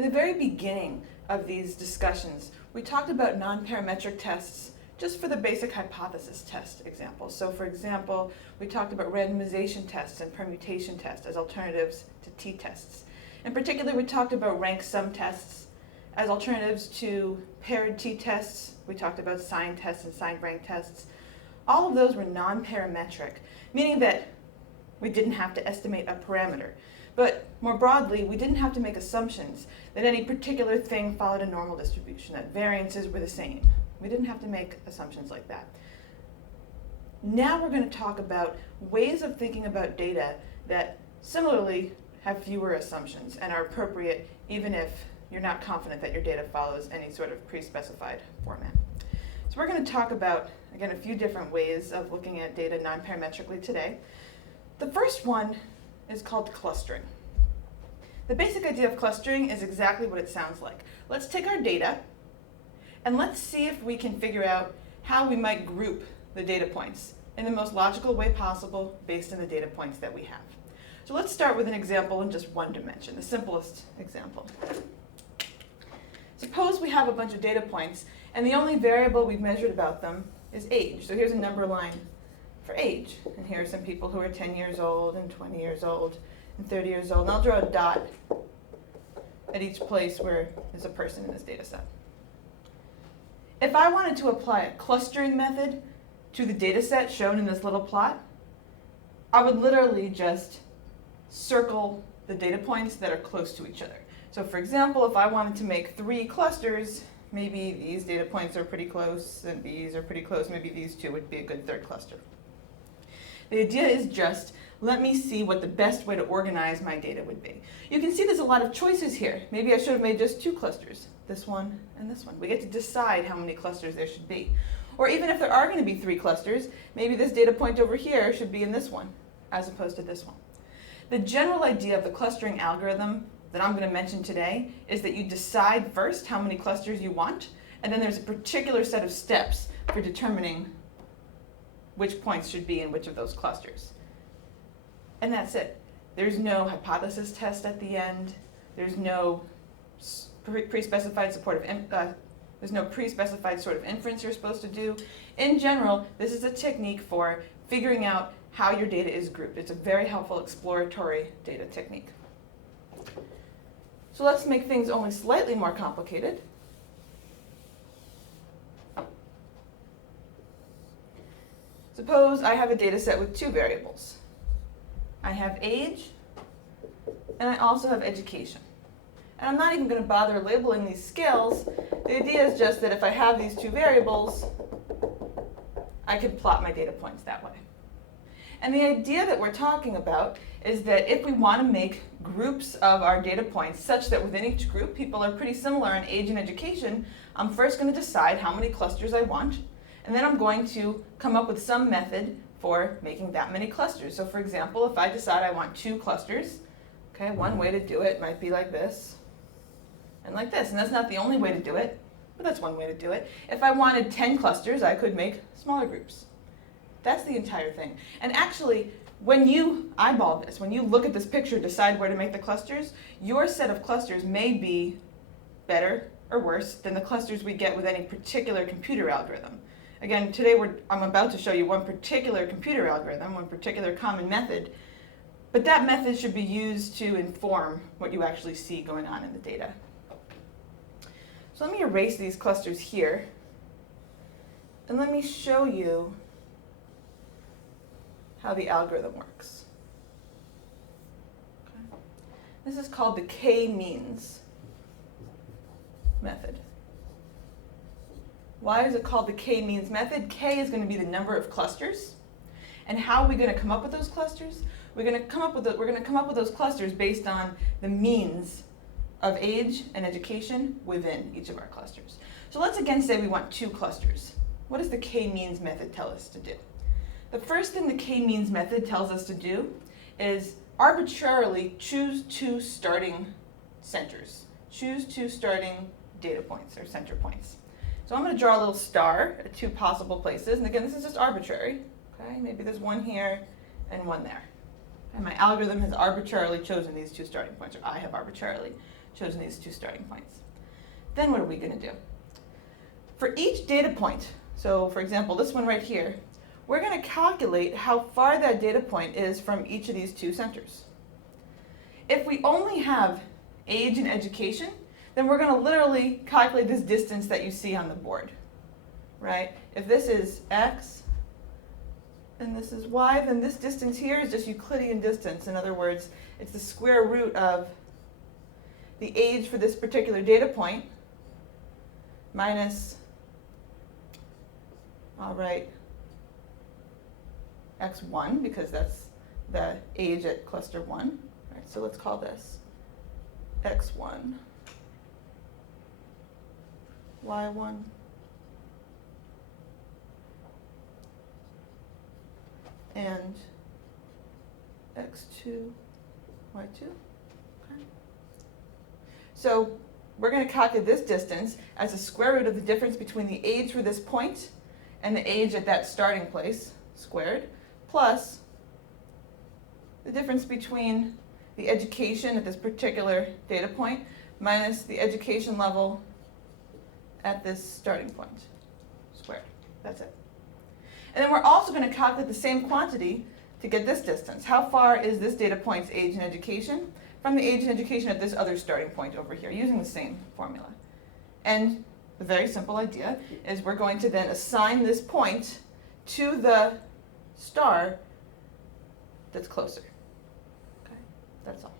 In the very beginning of these discussions, we talked about non-parametric tests just for the basic hypothesis test example. So for example, we talked about randomization tests and permutation tests as alternatives to t-tests. In particular, we talked about rank sum tests as alternatives to paired t-tests. We talked about sign tests and sign rank tests. All of those were non-parametric, meaning that we didn't have to estimate a parameter. But more broadly, we didn't have to make assumptions that any particular thing followed a normal distribution, that variances were the same. We didn't have to make assumptions like that. Now we're going to talk about ways of thinking about data that similarly have fewer assumptions and are appropriate even if you're not confident that your data follows any sort of pre-specified format. So we're going to talk about, again, a few different ways of looking at data non-parametrically today. The first one is called clustering. The basic idea of clustering is exactly what it sounds like. Let's take our data and let's see if we can figure out how we might group the data points in the most logical way possible based on the data points that we have. So let's start with an example in just one dimension, the simplest example. Suppose we have a bunch of data points and the only variable we've measured about them is age. So here's a number line for age. And here are some people who are 10 years old and 20 years old and 30 years old. And I'll draw a dot at each place where there's a person in this data set. If I wanted to apply a clustering method to the data set shown in this little plot, I would literally just circle the data points that are close to each other. So for example, if I wanted to make 3 clusters, maybe these data points are pretty close and these are pretty close, maybe these 2 would be a good third cluster. The idea is just, let me see what the best way to organize my data would be. You can see there's a lot of choices here. Maybe I should have made just 2 clusters, this one and this one. We get to decide how many clusters there should be. Or even if there are going to be 3 clusters, maybe this data point over here should be in this one, as opposed to this one. The general idea of the clustering algorithm that I'm going to mention today is that you decide first how many clusters you want, and then there's a particular set of steps for determining which points should be in which of those clusters. And that's it. There's no hypothesis test at the end. There's no pre-specified there's no pre-specified sort of inference you're supposed to do. In general, this is a technique for figuring out how your data is grouped. It's a very helpful exploratory data technique. So let's make things only slightly more complicated. Suppose I have a data set with 2 variables. I have age, and I also have education. And I'm not even going to bother labeling these scales. The idea is just that if I have these 2 variables, I can plot my data points that way. And the idea that we're talking about is that if we want to make groups of our data points such that within each group people are pretty similar in age and education, I'm first going to decide how many clusters I want, and then I'm going to come up with some method for making that many clusters. So for example, if I decide I want 2 clusters, okay, one way to do it might be like this and like this. And that's not the only way to do it, but that's one way to do it. If I wanted 10 clusters, I could make smaller groups. That's the entire thing. And actually, when you eyeball this, when you look at this picture, decide where to make the clusters, your set of clusters may be better or worse than the clusters we get with any particular computer algorithm. Again, today I'm about to show you one particular computer algorithm, one particular common method, but that method should be used to inform what you actually see going on in the data. So let me erase these clusters here, and let me show you how the algorithm works. Okay. This is called the Kmeans method. Why is it called the Kmeans method? K is going to be the number of clusters. And how are we going to come up with those clusters? We're going to come up with those clusters based on the means of age and education within each of our clusters. So let's again say we want 2 clusters. What does the Kmeans method tell us to do? The first thing the Kmeans method tells us to do is arbitrarily choose 2 starting centers. Choose 2 starting data points or center points. So I'm going to draw a little star at 2 possible places. And again, this is just arbitrary. Okay? Maybe there's one here and one there. And my algorithm has arbitrarily chosen these 2 starting points, or I have arbitrarily chosen these two starting points. Then what are we going to do? For each data point, so for example, this one right here, we're going to calculate how far that data point is from each of these two centers. If we only have age and education, then we're going to literally calculate this distance that you see on the board, right? If this is x and this is y, then this distance here is just Euclidean distance. In other words, it's the square root of the age for this particular data point minus, all right, x1, because that's the age at cluster 1. Right, so let's call this x1, y1, and x2, y2. Okay. So we're going to calculate this distance as the square root of the difference between the age for this point and the age at that starting place, squared, plus the difference between the education at this particular data point minus the education level at this starting point, squared. That's it. And then we're also going to calculate the same quantity to get this distance. How far is this data point's age and education from the age and education at this other starting point over here, using the same formula. And the very simple idea is we're going to then assign this point to the star that's closer. Okay, that's all.